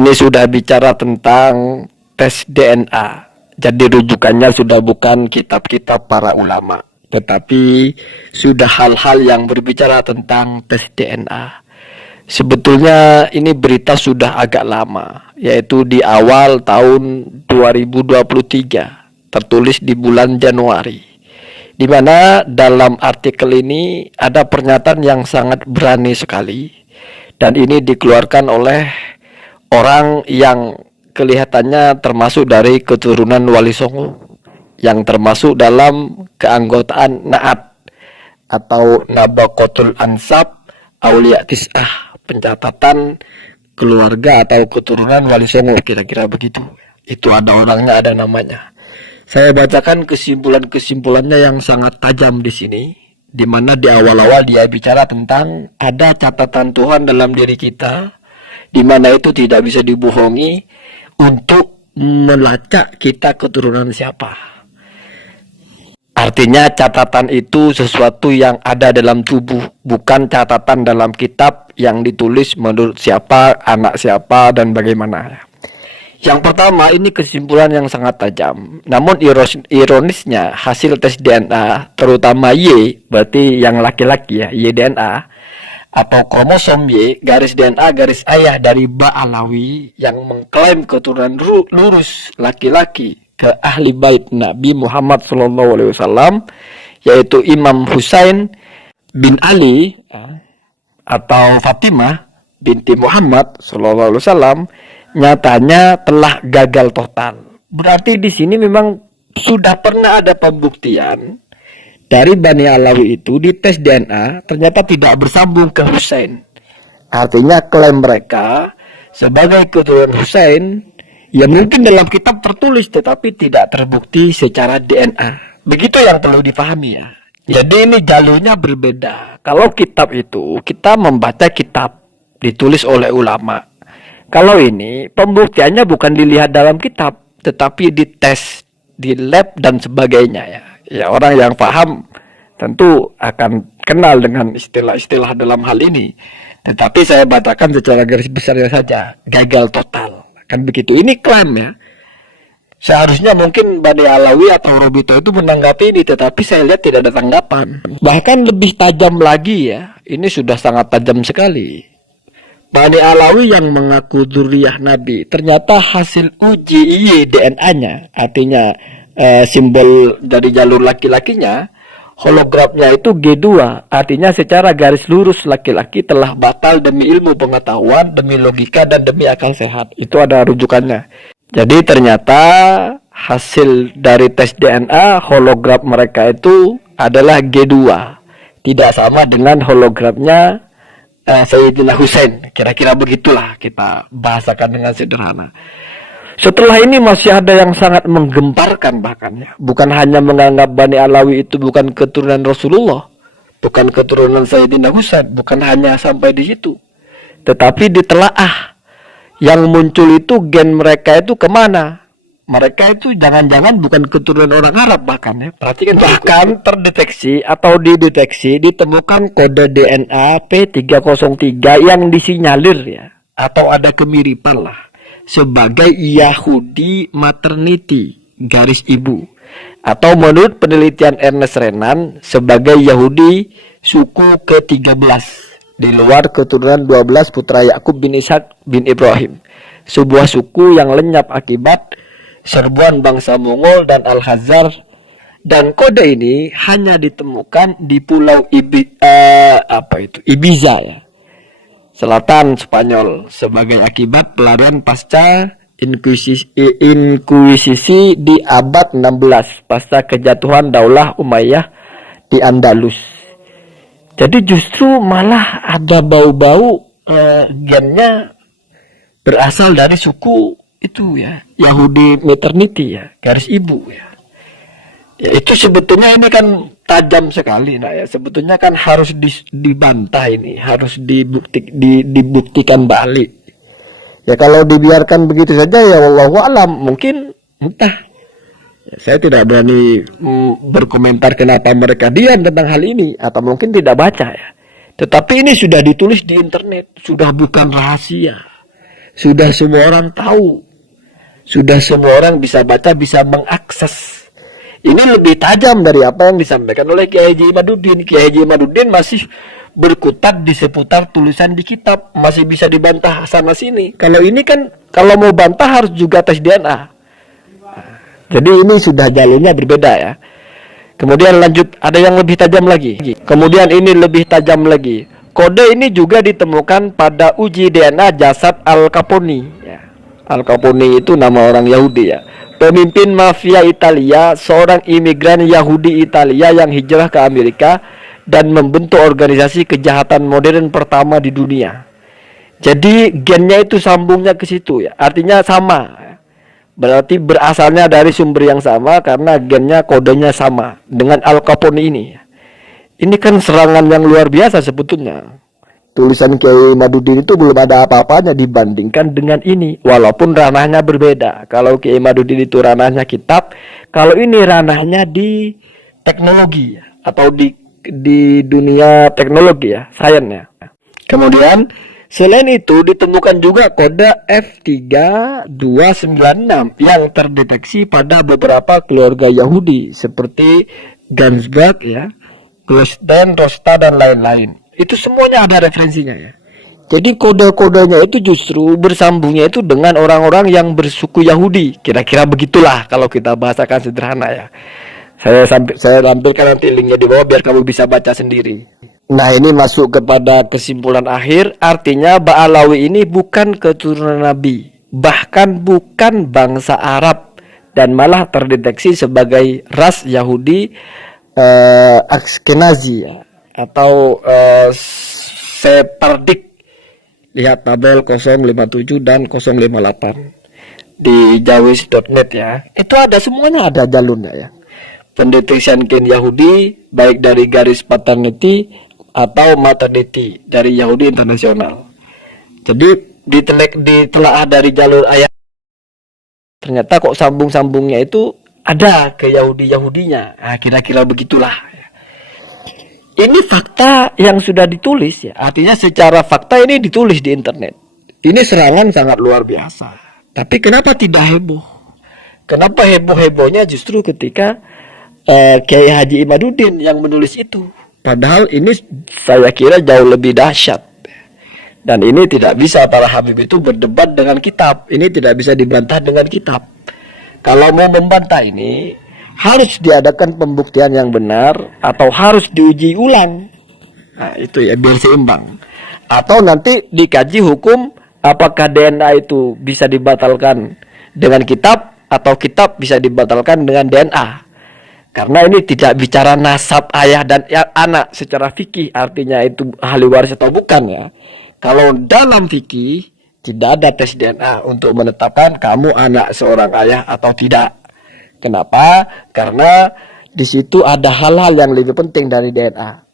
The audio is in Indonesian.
ini sudah bicara tentang tes DNA. Jadi rujukannya sudah bukan kitab-kitab para ulama, tetapi sudah hal-hal yang berbicara tentang tes DNA. Sebetulnya ini berita sudah agak lama, yaitu di awal tahun 2023, tertulis di bulan Januari. Di mana dalam artikel ini ada pernyataan yang sangat berani sekali, dan ini dikeluarkan oleh orang yang kelihatannya termasuk dari keturunan Wali Songo, yang termasuk dalam keanggotaan Naat atau Nabaqatul Ansab Aulia Tis'ah, pencatatan keluarga atau keturunan Wali Songo, kira-kira begitu. Itu ada orangnya, ada namanya. Saya bacakan kesimpulannya yang sangat tajam di sini, di mana di awal-awal dia bicara tentang ada catatan Tuhan dalam diri kita, di mana itu tidak bisa dibohongi untuk melacak kita keturunan siapa. Artinya catatan itu sesuatu yang ada dalam tubuh, bukan catatan dalam kitab yang ditulis menurut siapa, anak siapa, dan bagaimana. Yang pertama, ini kesimpulan yang sangat tajam. Namun ironisnya hasil tes DNA, terutama Y, berarti yang laki-laki ya, Y DNA, atau kromosom Y, garis DNA, garis ayah dari Ba'alawi yang mengklaim keturunan lurus laki-laki ke ahli bait Nabi Muhammad SAW, yaitu Imam Husain bin Ali atau Fatimah binti Muhammad SAW, nyatanya telah gagal total. Berarti di sini memang sudah pernah ada pembuktian dari Bani Alawi itu di tes DNA ternyata tidak bersambung ke Husain. Artinya klaim mereka sebagai keturunan Husain ya mungkin dalam kitab tertulis tetapi tidak terbukti secara DNA. Begitu yang perlu dipahami ya. Jadi ini jalurnya berbeda. Kalau kitab itu kita membaca kitab ditulis oleh ulama. Kalau ini pembuktiannya bukan dilihat dalam kitab, tetapi dites di lab dan sebagainya ya. Ya orang yang paham tentu akan kenal dengan istilah-istilah dalam hal ini. Tetapi saya bacakan secara garis besarnya saja, gagal total. Kan begitu. Ini klaim ya. Seharusnya mungkin Bani Alawi atau Robito itu menanggapi ini, tetapi saya lihat tidak ada tanggapan. Bahkan lebih tajam lagi ya. Ini sudah sangat tajam sekali. Bani Alawi yang mengaku dzurriyyah Nabi, ternyata hasil uji DNA-nya, artinya simbol dari jalur laki-lakinya, hologramnya itu G2, artinya secara garis lurus laki-laki telah batal demi ilmu pengetahuan, demi logika, dan demi akal sehat. Itu ada rujukannya. Jadi ternyata hasil dari tes DNA, hologram mereka itu adalah G2. Tidak sama dengan hologramnya Sayyidina Husain, kira-kira begitulah kita bahasakan dengan sederhana. Setelah ini masih ada yang sangat menggemparkan bahkan ya. Bukan hanya menganggap Bani Alawi itu bukan keturunan Rasulullah, bukan keturunan Sayyidina Husain, bukan hanya sampai di situ. Tetapi ditelaah yang muncul itu gen mereka itu kemana? Mereka itu jangan-jangan bukan keturunan orang Arab bahkan ya. Perhatikan, bahkan terdeteksi atau dideteksi ditemukan kode DNA P303 yang disinyalir ya, atau ada kemiripan lah, sebagai Yahudi maternity garis ibu, atau menurut penelitian Ernest Renan sebagai Yahudi suku ke-13 di luar keturunan 12 putra Yakub bin Ishak bin Ibrahim, sebuah suku yang lenyap akibat serbuan bangsa Mongol dan Al-Khazar, dan kode ini hanya ditemukan di pulau Ibiza ya, selatan Spanyol, sebagai akibat pelarian pasca inkuisisi di abad 16 pasca kejatuhan Daulah Umayyah di Andalus. Jadi justru malah ada bau-bau gennya berasal dari suku itu ya, Yahudi maternity ya, garis ibu ya. Ya itu sebetulnya ini kan tajam sekali nah ya. Sebetulnya kan harus dibantah ini, harus dibuktikan balik. Ya kalau dibiarkan begitu saja ya wallahu alam, mungkin entah. Ya, saya tidak berani berkomentar kenapa mereka diam tentang hal ini, atau mungkin tidak baca ya. Tetapi ini sudah ditulis di internet, sudah bukan rahasia. Sudah semua orang tahu. Sudah semua orang bisa baca, bisa mengakses. Ini lebih tajam dari apa yang disampaikan oleh Kiai Haji Imaduddin. Kiai Haji Imaduddin masih berkutat di seputar tulisan di kitab, masih bisa dibantah sana sini. Kalau ini kan, kalau mau bantah harus juga tes DNA. Jadi ini sudah jalurnya berbeda ya. Kemudian lanjut, ada yang lebih tajam lagi. Kemudian ini lebih tajam lagi. Kode ini juga ditemukan pada uji DNA jasad Al Capone ya. Al Capone itu nama orang Yahudi ya. Pemimpin mafia Italia, seorang imigran Yahudi Italia yang hijrah ke Amerika dan membentuk organisasi kejahatan modern pertama di dunia. Jadi gennya itu sambungnya ke situ ya. Artinya sama. Berarti berasalnya dari sumber yang sama karena gennya, kodenya sama dengan Al Capone ini. Ini kan serangan yang luar biasa sebetulnya. Tulisan Kiai Imaduddin itu belum ada apa-apanya dibandingkan dengan ini, walaupun ranahnya berbeda. Kalau Kiai Imaduddin itu ranahnya kitab, kalau ini ranahnya di teknologi atau di dunia teknologi ya, sainsnya. Kemudian selain itu ditemukan juga kode F3296 yang terdeteksi pada beberapa keluarga Yahudi seperti Gansberg ya, Goldstein, Rosta dan lain-lain. Itu semuanya ada referensinya ya. Jadi kode-kodenya itu justru bersambungnya itu dengan orang-orang yang bersuku Yahudi. Kira-kira begitulah kalau kita bahasakan sederhana ya. Saya tampilkan nanti linknya di bawah biar kamu bisa baca sendiri. Nah, ini masuk kepada kesimpulan akhir. Artinya Ba'alawi ini bukan keturunan Nabi, bahkan bukan bangsa Arab, dan malah terdeteksi sebagai ras Yahudi Ashkenazi ya, atau Sephardic. Lihat tabel 057 dan 058 di jawish.net ya. Itu ada semuanya, ada jalurnya ya. Pendeteksian gen Yahudi baik dari garis paternity atau maternity dari Yahudi internasional. Jadi ditelaah dari jalur ayat, ternyata kok sambung-sambungnya itu ada ke Yahudi-Yahudinya. Nah, kira-kira begitulah. Ini fakta yang sudah ditulis ya. Artinya secara fakta ini ditulis di internet. Ini serangan sangat luar biasa. Tapi kenapa tidak heboh? Kenapa heboh-hebohnya justru ketika Kiai Haji Imaduddin yang menulis itu? Padahal ini saya kira jauh lebih dahsyat. Dan ini tidak bisa para Habib itu berdebat dengan kitab. Ini tidak bisa dibantah dengan kitab. Kalau mau membantah ini, harus diadakan pembuktian yang benar atau harus diuji ulang. Nah, itu ya biar seimbang. Atau nanti dikaji hukum apakah DNA itu bisa dibatalkan dengan kitab atau kitab bisa dibatalkan dengan DNA. Karena ini tidak bicara nasab ayah dan anak secara fikih, artinya itu ahli waris atau bukan ya. Kalau dalam fikih tidak ada tes DNA untuk menetapkan kamu anak seorang ayah atau tidak. Kenapa? Karena di situ ada hal-hal yang lebih penting dari DNA.